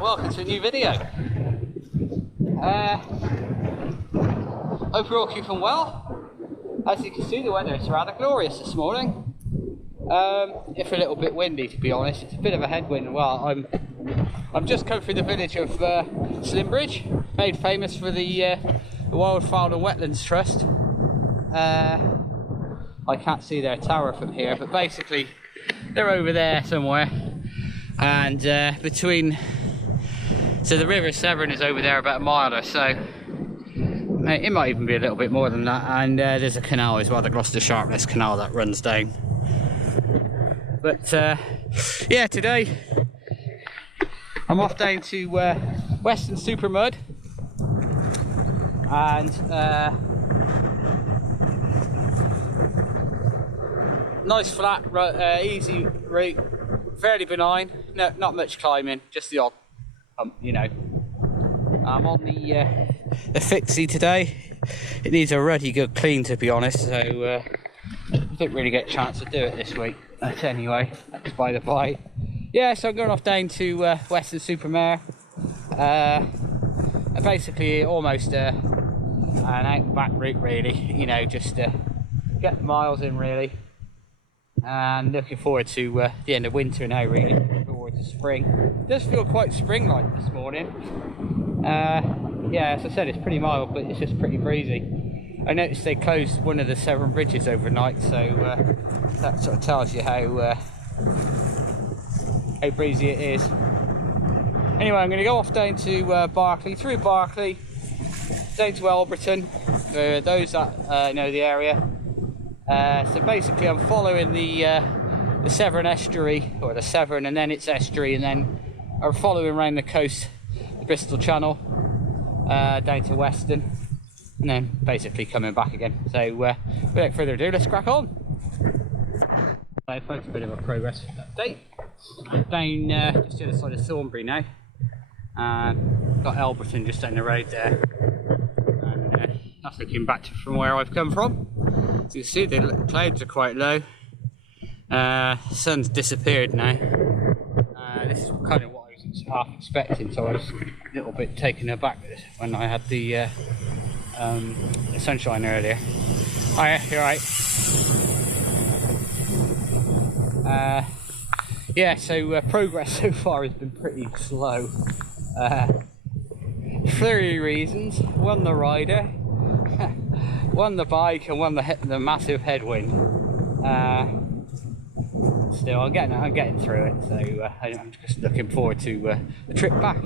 welcome to a new video. Hope you're all keeping well. As you can see, the weather is rather glorious this morning. If a little bit windy, to be honest. It's a bit of a headwind. Well, I'm just come through the village of Slimbridge, made famous for the Wildfowl and Wetlands Trust. I can't see their tower from here, but basically they're over there somewhere. And so the River Severn is over there about a mile or so. It might even be a little bit more than that. And there's a canal as well, the Gloucester Sharpness Canal that runs down. But yeah, today I'm off down to Western Super Mud, and nice flat, easy route, fairly benign. No, not much climbing, just the odd you know. I'm on the fixie today. It needs a ruddy good clean, to be honest, so I didn't really get a chance to do it this week. But anyway, that's by the by. Yeah, so I'm going off down to Western Supermare. Basically almost an out and back route, really, you know, just get the miles in, really. And looking forward to the end of winter now, really. Looking forward to spring. It does feel quite spring-like this morning. Yeah, as I said, it's pretty mild, but it's just pretty breezy. I noticed they closed one of the Severn bridges overnight, so that sort of tells you how breezy it is. Anyway, I'm going to go off down to Barclay, through Barclay, down to Elberton, for those that know the area. So basically I'm following the Severn estuary, or the Severn and then its estuary, and then I'm following around the coast, the Bristol Channel, down to Weston, and then basically coming back again. So without further ado, let's crack on. So folks, a bit of a progress update. Down just the other side of Thornbury now. Got Elberton just down the road there, and that's looking back to from where I've come from. So you can see the clouds are quite low. The sun's disappeared now. This is kind of what I was half expecting, so I was a little bit taken aback when I had the sunshine earlier. Oh yeah, you're right. Yeah, so progress so far has been pretty slow. 3 reasons. One, the rider. One, the bike, and one, the massive headwind. Still, I'm getting through it, so I'm just looking forward to the trip back.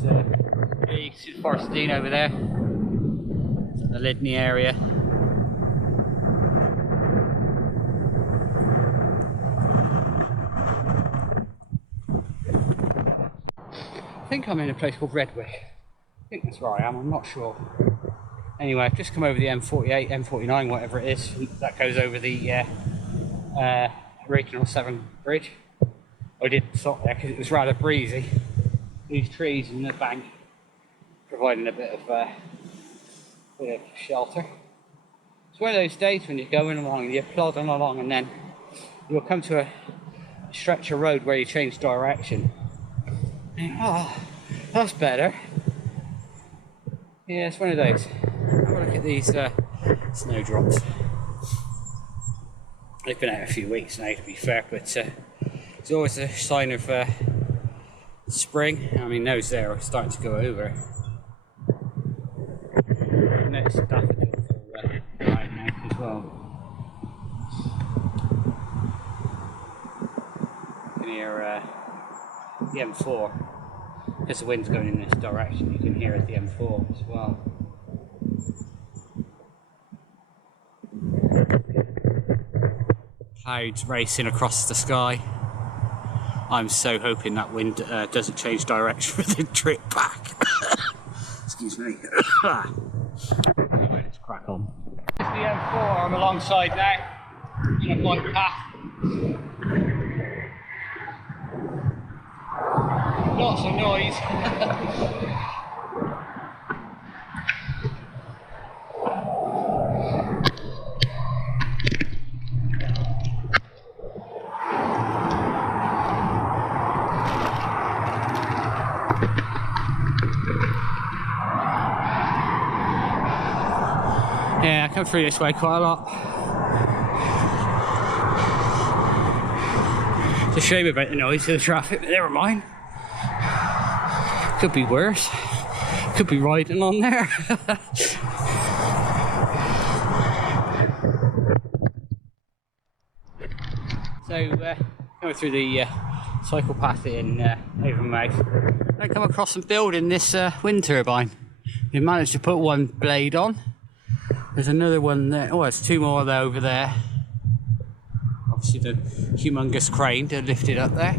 So, yeah, you can see the Forest of Dean over there. It's in the Lydney area. I think I'm in a place called Redwick. I think that's where I am, I'm not sure. Anyway, I've just come over the M48, M49, whatever it is, that goes over the Regional 7 bridge. I did stop there because it was rather breezy. These trees in the bank providing a bit of shelter. It's one of those days when you're going along and you're plodding along, and then you'll come to a stretch of road where you change direction. And, oh, that's better. Yeah, it's one of those. Have a look at these snowdrops. They've been out a few weeks now, to be fair, but it's always a sign of spring. I mean, those there are starting to go over. Next daffodils are right now as well. You can hear the M4. Because the wind's going in this direction, you can hear it, the M4 as well. Clouds racing across the sky. I'm so hoping that wind doesn't change direction for the trip back. Excuse me. Anyway, let's crack on. It's the M4, I'm alongside now, on a bike path. Lots of noise. come through this way quite a lot. It's a shame about the noise of the traffic, but never mind. Could be worse. Could be riding on there. So, going through the cycle path in Avonmouth, I come across some building this wind turbine. We managed to put one blade on. There's another one there. Oh, there's two more there over there. Obviously the humongous crane to lift it up there.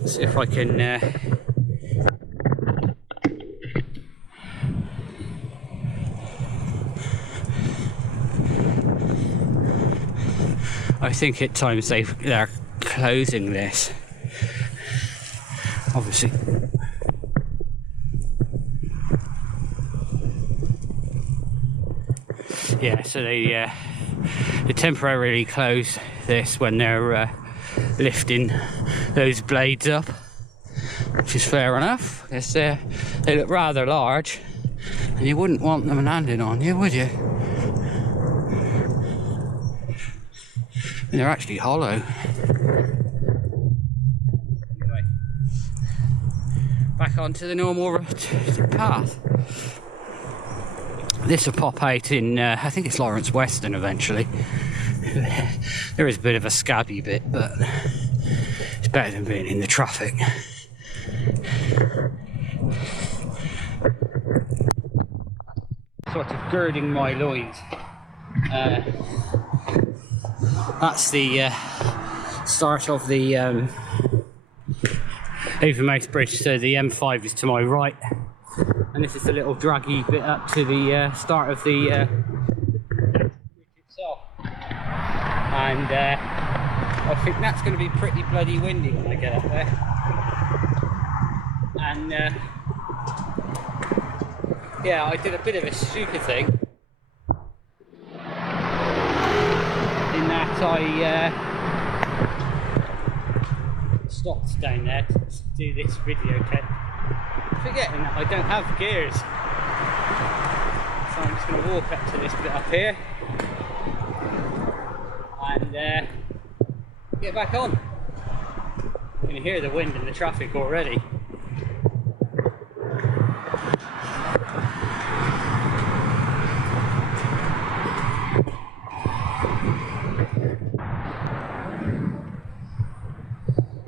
Let's see if I can I think at times they're closing this. Obviously. Yeah, so they temporarily close this when they're lifting those blades up, which is fair enough, because they look rather large and you wouldn't want them landing on you, would you? And they're actually hollow. Anyway, back onto the normal path. This will pop out in, I think it's Lawrence Weston eventually. There is a bit of a scabby bit, but it's better than being in the traffic. Sort of girding my loins. That's the start of the Avonmouth Bridge, so the M5 is to my right. And this is a little draggy bit up to the start of the bridge itself. And I think that's going to be pretty bloody windy when I get up there. And yeah, I did a bit of a stupid thing in that I stopped down there to do this video clip, forgetting that I don't have gears. So I'm just going to walk up to this bit up here and get back on. You can hear the wind and the traffic already.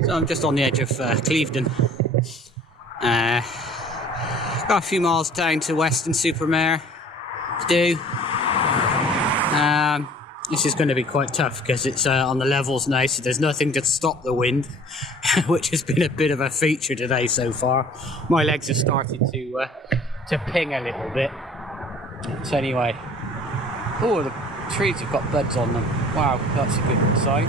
So I'm just on the edge of Clevedon. Got a few miles down to Weston-super-Mare to do. This is going to be quite tough because it's on the levels now, so there's nothing to stop the wind, which has been a bit of a feature today so far. My legs have started to ping a little bit. So anyway, oh, the trees have got buds on them. Wow, that's a good sign.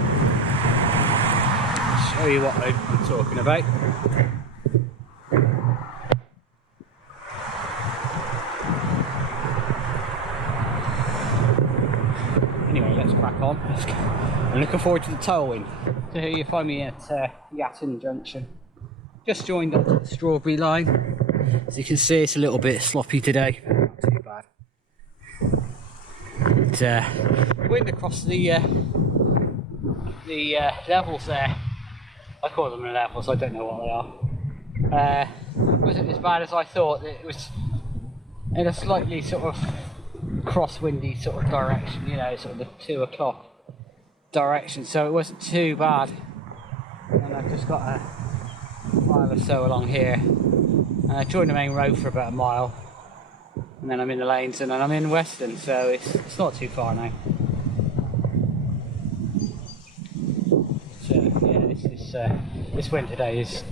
I'll show you what I'm talking about. Anyway, let's crack on. I'm looking forward to the tailwind. So here you find me at Yatton Junction. Just joined onto the Strawberry line. As you can see, it's a little bit sloppy today. Not too bad. But, wind across the levels there. I call them the levels, I don't know what they are. Wasn't as bad as I thought. It was in a slightly sort of crosswindy sort of direction, you know, sort of the 2 o'clock direction, so it wasn't too bad. And I've just got a mile or so along here, and I joined the main road for about a mile, and then I'm in the lanes, and then I'm in Weston, so it's not too far now. So yeah, this wind today is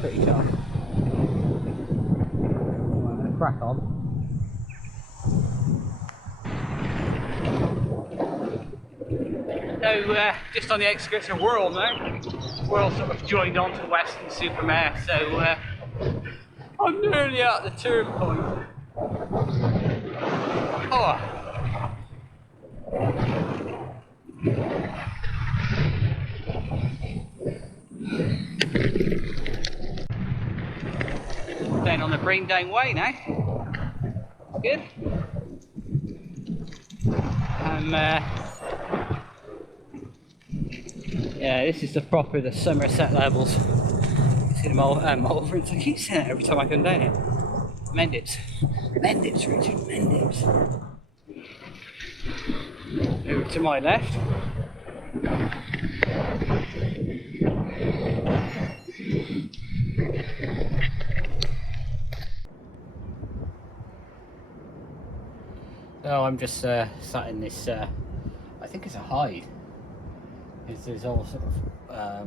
pretty tough. I'm gonna crack on. So just on the outskirts of Wirral now. Wirral sort of joined on to Weston-super-Mare, so I'm nearly at the turn point. Oh. Down on the Brean way now. Good. Yeah, this is the Somerset levels. You see the Mulverins. I keep saying it every time I come down here. Mendips. Mendips, Richard. Mendips. Over to my left. So I'm just sat in this, I think it's a hide. There's all sort of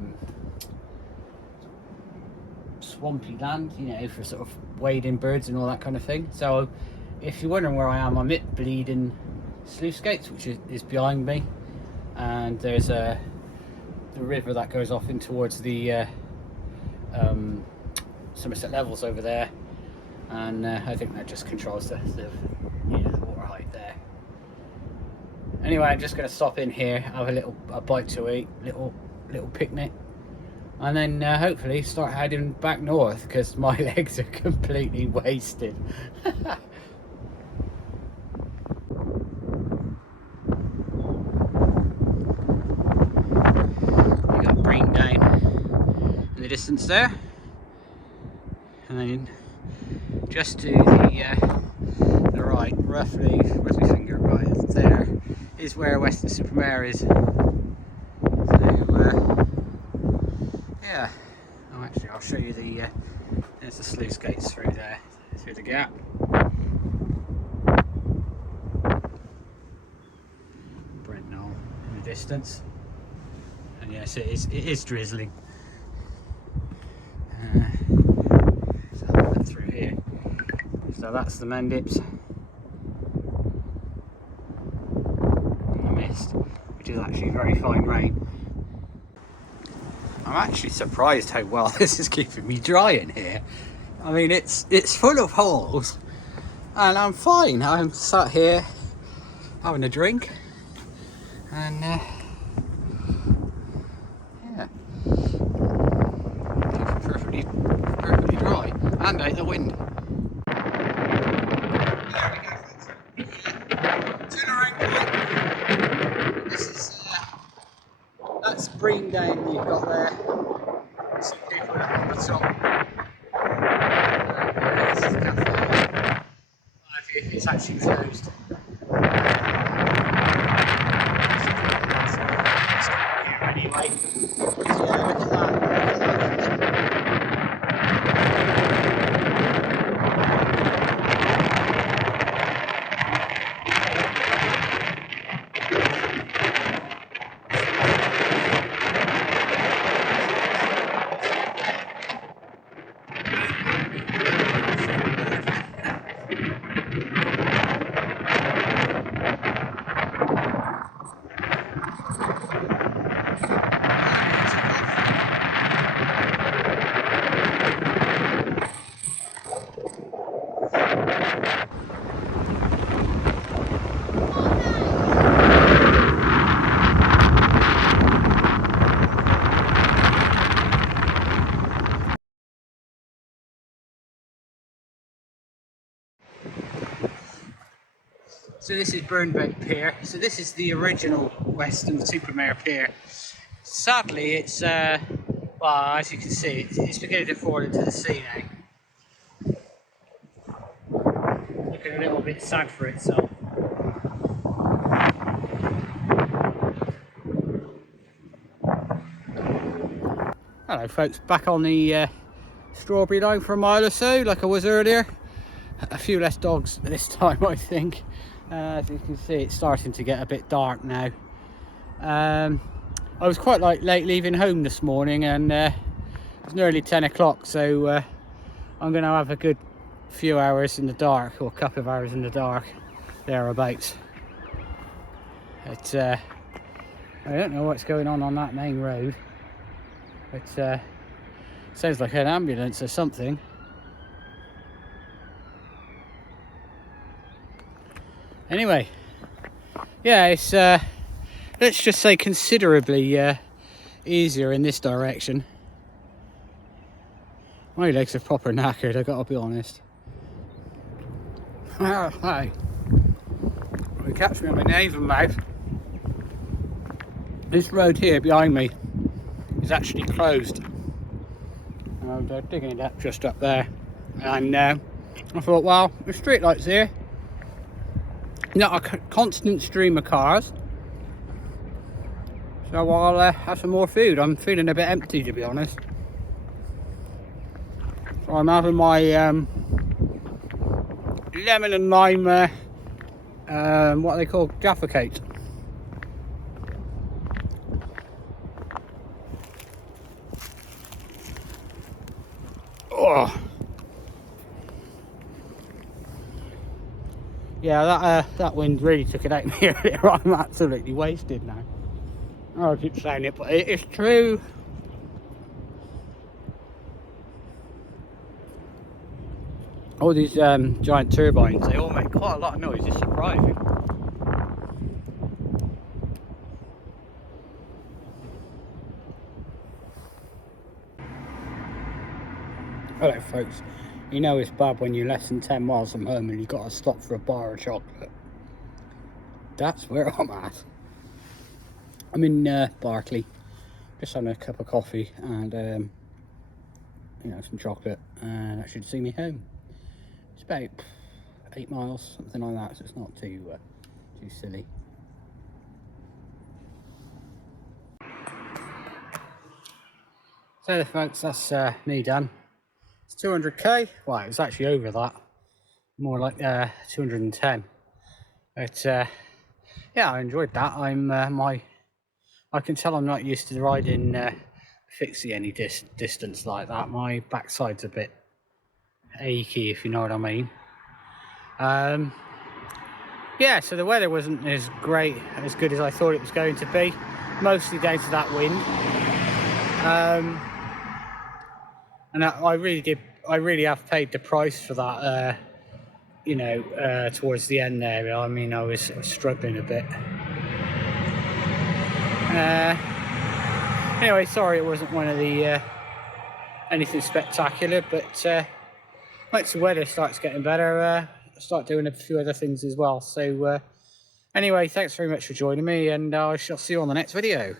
swampy land, you know, for sort of wading birds and all that kind of thing. So if you're wondering where I am, I'm at Bleeding Sluice Gates, which is behind me, and there's the river that goes off in towards the Somerset levels over there, and I think that just controls the water height there. Anyway, I'm just going to stop in here, have a bite to eat, little picnic, and then hopefully start heading back north because my legs are completely wasted. You got Brean down in the distance there, and then just to the right, roughly, where's my finger? Right, there is where Weston-super-Mare is. So yeah, I'll show you there's the sluice gates through there, through the gap. Brent Knoll in the distance, and yes, it is drizzling. So I'll look through here. So that's the Mendips. And the mist, which is actually very fine rain. I'm actually surprised how well this is keeping me dry in here. I mean, it's full of holes, and I'm fine. I'm sat here having a drink, and yeah, keeping perfectly dry, and out the wind. That's Brean down you've got there. Some people on the top. This is the cafe. It's actually closed. Anyway, yeah, look at that. So this is Burnbank Pier. So this is the original Weston-super-Mare Pier. Sadly, it's well, as you can see, it's beginning to fall into the sea now. Looking a little bit sad for itself. Hello folks, back on the strawberry line for a mile or so, like I was earlier. A few less dogs this time, I think. As you can see, it's starting to get a bit dark now. I was quite late leaving home this morning, and it's nearly 10 o'clock, so I'm going to have a good few hours in the dark, or a couple of hours in the dark, thereabouts. But I don't know what's going on that main road, but sounds like an ambulance or something. Anyway, yeah, it's let's just say considerably easier in this direction. My legs are proper knackered, I gotta be honest. Hey, you catch me on my nose and mouth. This road here behind me is actually closed. They're digging it up just up there, and I thought, well, the street lights here, not a constant stream of cars, so I'll have some more food. I'm feeling a bit empty, to be honest, so I'm having my lemon and lime what are they called, Jaffa cakes. Oh yeah, that wind really took it out of me earlier. I'm absolutely wasted now. Oh, I keep saying it, but it's true. All these giant turbines, they all make quite a lot of noise. It's surprising. Hello folks, you know it's bad when you're less than 10 miles from home and you've got to stop for a bar of chocolate. That's where I'm at. I'm in Barclay, just having a cup of coffee and you know, some chocolate, and that should see me home. It's about 8 miles, something like that, so it's not too silly. So folks, that's me done. It's 200k. Well, it was actually over that, more like 210. But yeah, I enjoyed that. I can tell I'm not used to riding fixie any distance like that. My backside's a bit achy, if you know what I mean. Yeah, so the weather wasn't as great, as good as I thought it was going to be, mostly down to that wind. And I really have paid the price for that, you know, towards the end there. I mean, I was struggling a bit. Anyway, sorry it wasn't one of the anything spectacular, but once the weather starts getting better, I'll start doing a few other things as well. So anyway, thanks very much for joining me, and I shall see you on the next video.